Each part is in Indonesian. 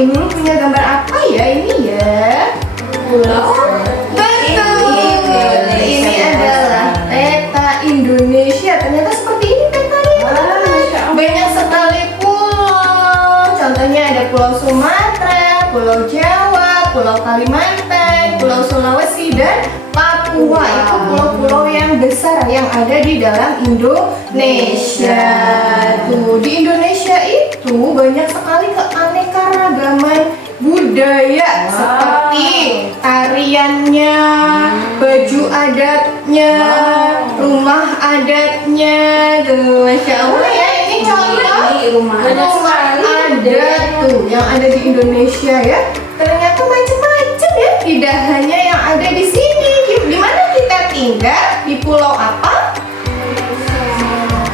Ibu Lulu punya gambar apa ya ini ya? Pulau. Betul. Ini adalah peta Indonesia. Ternyata seperti ini petanya. Banyak sekali pulau. Contohnya ada Pulau Sumatera, Pulau Jawa, Pulau Kalimantan, Pulau Sulawesi dan Papua. Itu pulau-pulau yang besar yang ada di dalam Indonesia. Tuh, di Indonesia itu banyak sekali keanekaragaman budaya seperti tariannya, baju adatnya, rumah adatnya. Tuh, Masya Allah ya, ini contoh rumah adat tuh yang ada di Indonesia ya. Ternyata macam-macam ya, tidak hanya yang ada di sini. Di mana kita tinggal? Di pulau apa?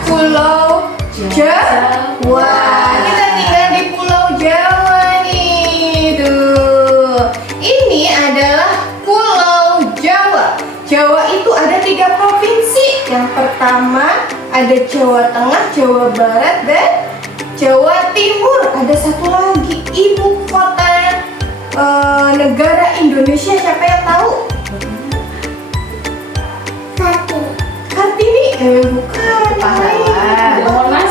Pulau Jawa. Kita tinggal di Pulau Jawa nih. Tuh. Ini adalah Pulau Jawa. Jawa itu ada 3 provinsi. Yang pertama ada Jawa Tengah, Jawa Barat, dan Jawa Timur. Ada satu lagi ibu kota negara Indonesia. Siapa yang tahu? Kartini. Bukan. Pahlawan.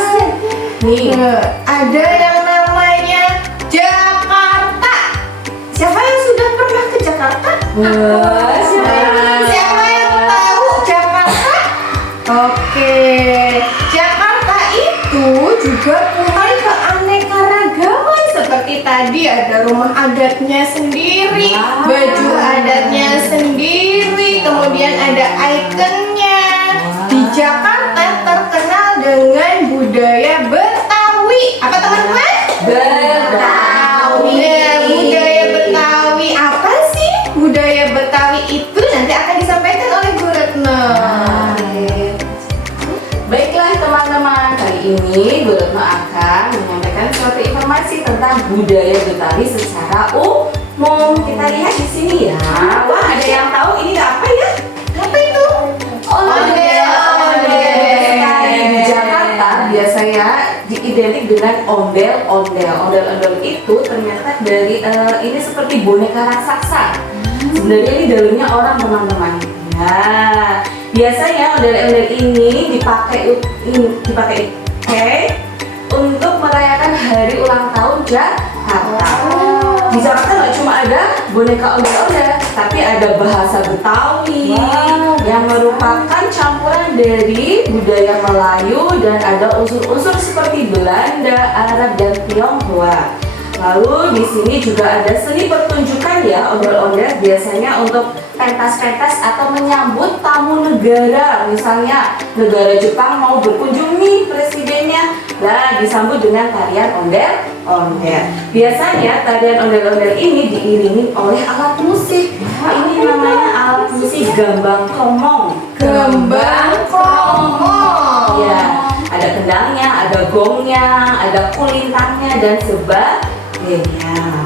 Nih, ada yang namanya Jakarta. Siapa yang sudah pernah ke Jakarta? Siapa yang tahu Jakarta? Oke, Jakarta itu juga punya keanekaragaman. Seperti tadi ada rumah adatnya sendiri, baju adatnya sendiri, kemudian ada ikonnya. Di Jakarta terkenal dengan budaya Betawi. Apa teman-teman? Betawi. Budaya Betawi apa sih? Budaya Betawi itu nanti akan disampaikan oleh Bu Retno. Baiklah teman-teman, kali ini Bu Retno akan menyampaikan suatu informasi tentang budaya Betawi secara umum. Kita lihat di sini ya. Wah, ada yang tahu ini apa ya? Apa itu? Di Jakarta biasanya diidentik dengan ondel-ondel. Ondel-ondel itu ternyata dari ini seperti boneka raksasa. Sebenarnya ini dalamnya orang teman-teman. Nah, biasanya ondel-ondel ini dipakai untuk merayakan hari ulang tahun Jakarta. Di Jakarta nggak cuma ada boneka ondel-ondel, tapi ada bahasa Betawi yang merupakan campuran dari budaya Melayu dan ada unsur-unsur seperti Belanda, Arab, dan Tionghoa. Lalu di sini juga ada seni pertunjukan ya, ondel-ondel biasanya untuk pentas-pentas atau menyambut tamu negara. Misalnya negara Jepang mau berkunjung nih presidennya, nah disambut dengan tarian ondel-ondel. Biasanya tarian ondel-ondel ini diiringi oleh alat musik. Ini namanya alat musik gambang kromong. Gambang kromong. Ya, ada kendangnya, ada gongnya, ada kulintangnya dan sebagainya.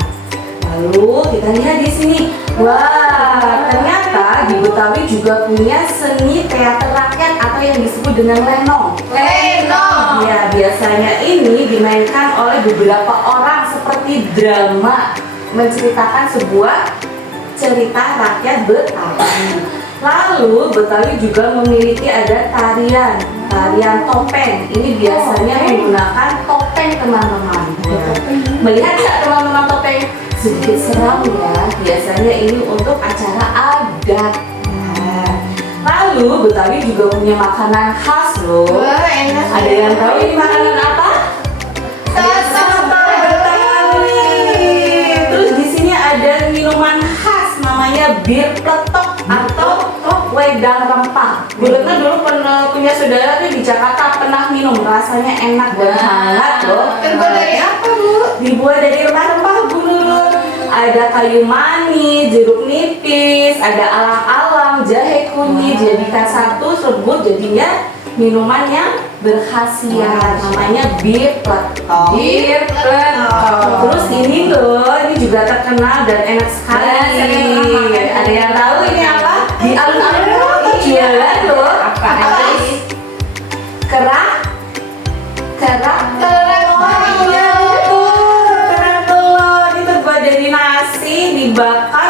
Lalu kita lihat di sini. Wah, ternyata di Betawi juga punya seni teater rakyat atau yang disebut dengan lenong. Lenong. Ya, biasanya ini dimainkan oleh beberapa orang seperti drama menceritakan sebuah cerita rakyat Betawi. Lalu Betawi juga memiliki ada tarian topeng. Ini biasanya menggunakan topeng teman-teman. Melihat nggak teman-teman topeng? Sedikit seram ya. Biasanya ini untuk acara adat. Lalu Betawi juga punya makanan khas loh. Wah, enak. Ada yang tahu ini makanan apa? Soto Betawi. Terus di sini ada minuman khas namanya bir pletok atau wedang rempah. Bu Retno dulu pernah punya saudara tuh di Jakarta pernah minum, rasanya enak dan hangat loh. terbuat dari apa, Bu? Dibuat dari rempah-rempah Bu Nurul. Ada kayu manis, jeruk nipis, ada alang-alang, jahe kunyit, jadikan satu sebut jadinya minuman yang berkhasiat namanya bir pletok. Bir pletok. Terus ini loh, ini juga terkenal dan enak sekali. Ada yang tahu ini apa? Di alun-alun jualan loh. Apa? Kerak telur. Itu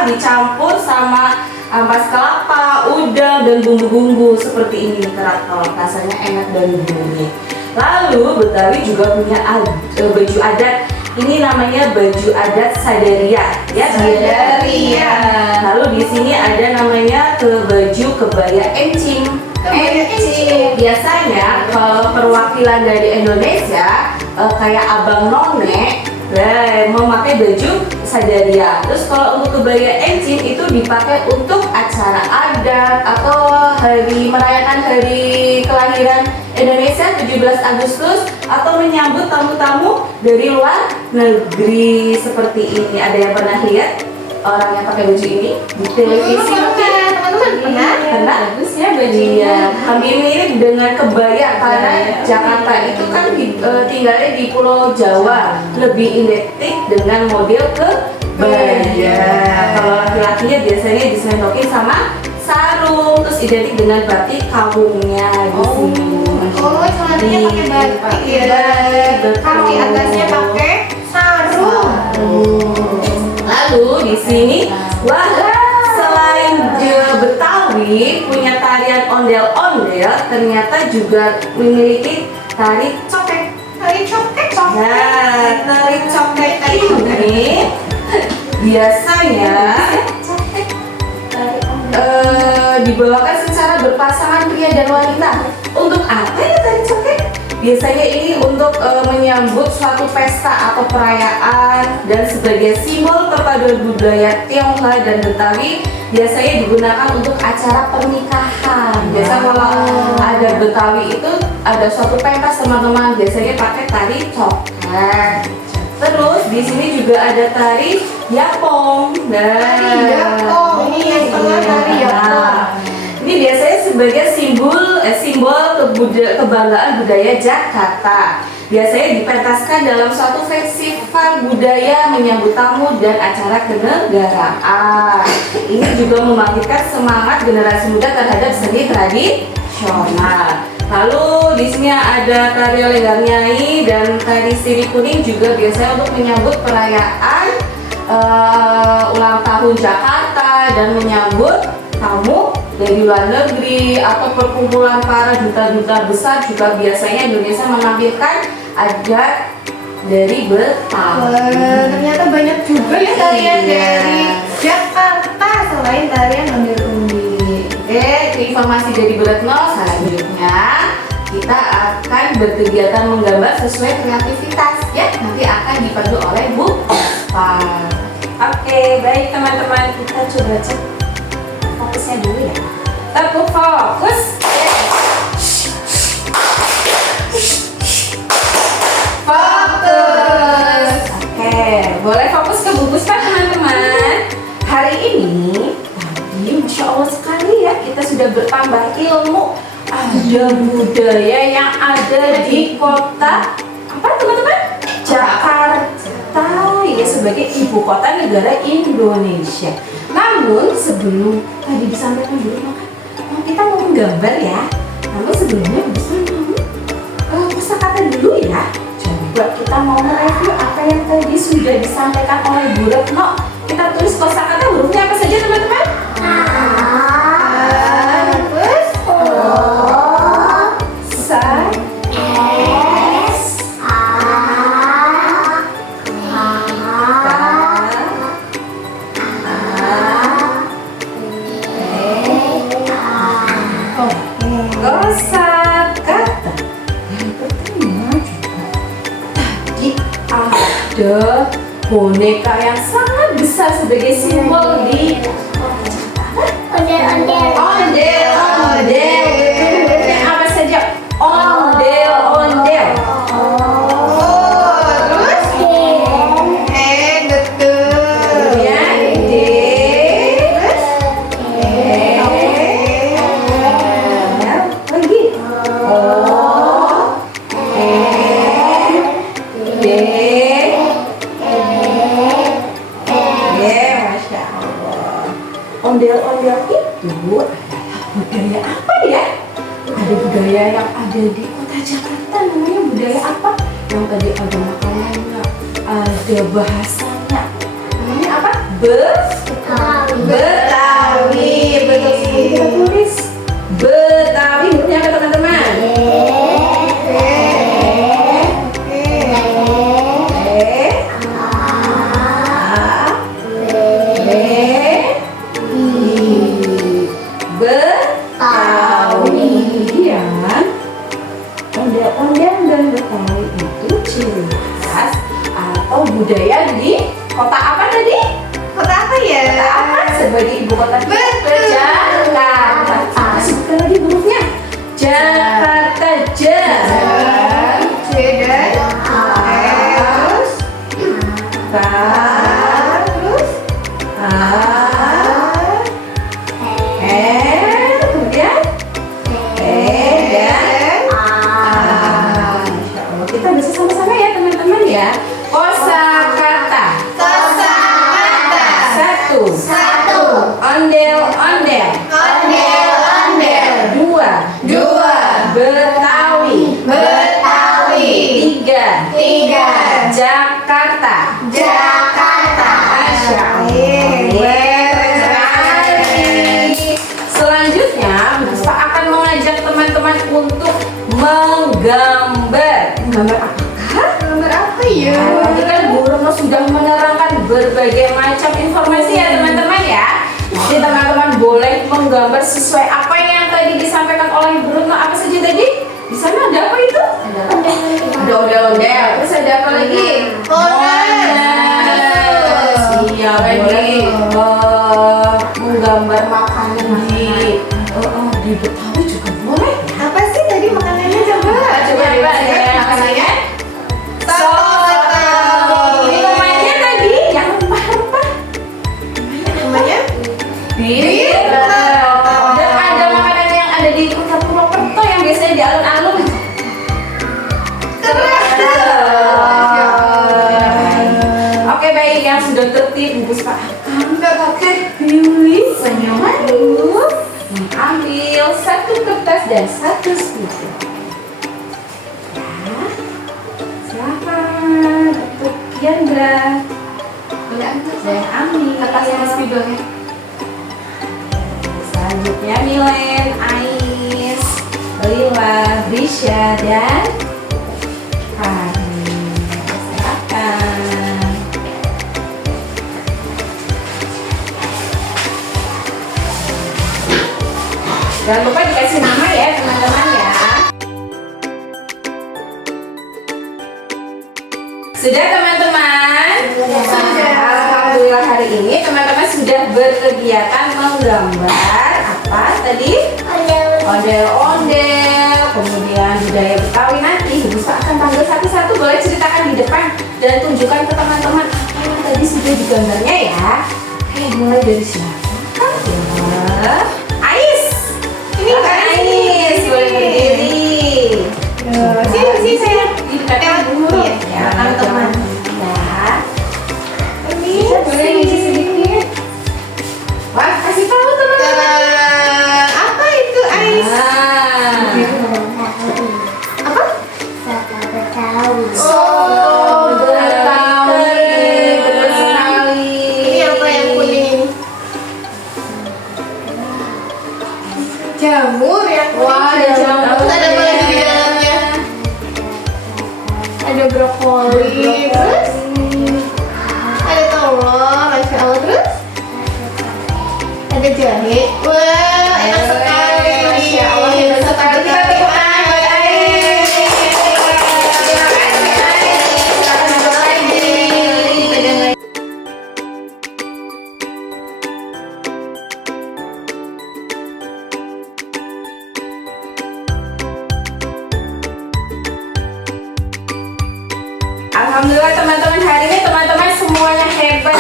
dicampur sama ampas kelapa, udang, dan bumbu-bumbu seperti ini keraton. Rasanya enak dan gurih. Lalu Betawi juga punya baju adat. Ini namanya baju adat Sadaria, ya. Sadaria. Lalu di sini ada namanya baju kebaya encim. Biasanya kalau perwakilan dari Indonesia kayak abang none memakai baju Sadaria. Terus kalau untuk kebaya encim itu dipakai untuk acara adat atau merayakan hari kelahiran Indonesia 17 Agustus atau menyambut tamu-tamu dari luar negeri seperti ini. Ada yang pernah lihat orang yang pakai baju ini di televisi? Teman-teman pernah? Bagus ya bajunya. Hampir mirip dengan kebaya karena Jakarta itu kan tinggalnya di Pulau Jawa, lebih identik dengan model kebaya. Kalau laki-lakinya biasanya disendokin sama sarung, terus identik dengan batik kawungnya di sini. Celananya pakai batik ya. Kalau di atasnya pakai sarung. Lalu di sini, selain Betawi punya tarian ondel-ondel, ternyata juga memiliki tari copek. Tari copek. Nah, tari copek ini biasanya dibawakan secara berpasangan pria dan wanita. Untuk apa ya tari copek? Biasanya ini untuk menyambut suatu pesta atau perayaan dan sebagai simbol perpaduan budaya Tionghoa dan Betawi, biasanya digunakan untuk acara pernikahan. Biasa kalau ada Betawi itu ada suatu pentas teman-teman, biasanya pakai tari copek. Terus di sini juga ada tari yapong. Tari yapong, ini yang tengah tari yapong. Ini biasanya sebagai simbol kebanggaan budaya Jakarta. Biasanya dipentaskan dalam suatu festival budaya menyambut tamu dan acara kenegaraan. Ini juga membangkitkan semangat generasi muda terhadap seni tradisional. Lalu di sini ada tari Lenggang Nyai dan tari Sirih Kuning juga biasanya untuk menyambut perayaan ulang tahun Jakarta dan menyambut tamu dari luar negeri atau perkumpulan para duta-duta besar. Juga biasanya Indonesia menampilkan adat dari Betawi. Ternyata banyak juga ya tarian dari Jakarta selain tarian ondel-ondel. Oke, informasi dari Bu Retno. Selanjutnya kita akan berkegiatan menggambar sesuai kreativitas ya. Nanti akan dipandu oleh Bu Eva. Oke, baik teman-teman, kita coba cek fokusnya dulu ya. Tepuk fokus. Fokus. Oke, boleh fokus ke Bu Puspa teman-teman. Hari ini tadi Masya Allah sekali ya, kita sudah bertambah ilmu. Ada budaya yang ada di kota apa teman-teman? Jakarta ya, sebagai ibu kota negara Indonesia. Namun sebelum tadi disampaikan dulu, kita mau menggambar ya. Namun sebelumnya bisa mau kosakata dulu ya. Coba kita mau mereview apa yang tadi sudah disampaikan oleh Bu Retno. Kita tulis kosakata hurufnya apa saja teman-teman? Kosakata yang pertama juga tadi ada boneka yang sangat besar sebagai simbol di ondel-ondel. Hurufnya apa saja? Ondel-ondel. Ondel-ondel itu adalah budaya apa ya? Ada budaya yang ada di kota Jakarta, namanya budaya apa? Yang tadi ada makanannya, ada bahasanya. Namanya apa? Betawi. Betawi. Betul sekali, kita tulis Betawi. Hurufnya apa teman-teman? Betawi. Kemudian ondel-ondel dan Betawi itu ciri khas atau budaya di kota apa tadi? Kota apa ya? Kota apa sebagai ibu kota Betul. Jakarta. Sebutkan lagi hurufnya. Jakarta. C dan terus terus kemudian dan Masya Allah. Kita bisa sama-sama ya teman-teman ya. Kosakata. kosakata. Satu. Ondel-ondel. Dua. Betawi. Tiga. Jakarta. Masya Allah. Selanjutnya, Puspa akan mengajak teman-teman untuk menggambar. Menggambar apakah? Nomor apa ya? Tadi kan Bu Rono sudah menerangkan berbagai macam informasi ya teman-teman ya. Jadi teman-teman boleh menggambar sesuai apa yang tadi disampaikan oleh Bu Rono. Apa saja tadi? Di sana ada apa itu? Ada ondel-ondel. Terus ada apa lagi? Monas. Iya, boleh menggambar makanan di Betawi juga boleh. Apa sih tadi makanannya coba? Coba ya makanannya. Soto. Minumannya tadi yang rempah-rempah. Namanya? Bir. Dan ada makanan yang ada di Kota Purwokerto yang biasanya di alun-alun. Oke baik, yang sudah tertib Bu Puspa akan pilih senyuman dulu. Ambil satu kertas dan satu spidol. Ya, silakan untuk Kiandra dan ambil Kertas sama spidolnya. Selanjutnya Milen, Ais, Lila, Brisha, dan Fahmi. Silakan. Jangan lupa dikasih nama ya teman-teman ya. Sudah teman-teman? Sudah. Alhamdulillah hari ini teman-teman sudah berkegiatan menggambar apa tadi? Ondel-ondel, kemudian budaya Betawi. Nanti Ibu Puspa akan panggil satu-satu, boleh ceritakan di depan dan tunjukkan ke teman-teman apa yang tadi sudah digambarnya ya. Oke, mulai dari siapa? Ya, Ais. Ini Silakan, Ais, boleh berdiri. Sini saya. Di depan dulu Iya, ya, teman-teman. Ya. Ini Boleh ngisi sedikit. Wah, kasih tahu teman-teman. apa itu Ais? Apa? Oh, Betawi. Betul sekali. Ini apa yang kuning ini? Jamur yang kuning. Wah, ada jamur. Terus ada apa lagi di dalamnya? Ada brokoli. Terus ada telur. Masya Allah. Terus ada jahe. Wah, enak sekali. Masya Allah, hebat sekali. Kita tepuk tangan buat Ais. Terima kasih, Ais. Selamat jumpa lagi. Alhamdulillah teman-teman, hari ini teman-teman semuanya hebat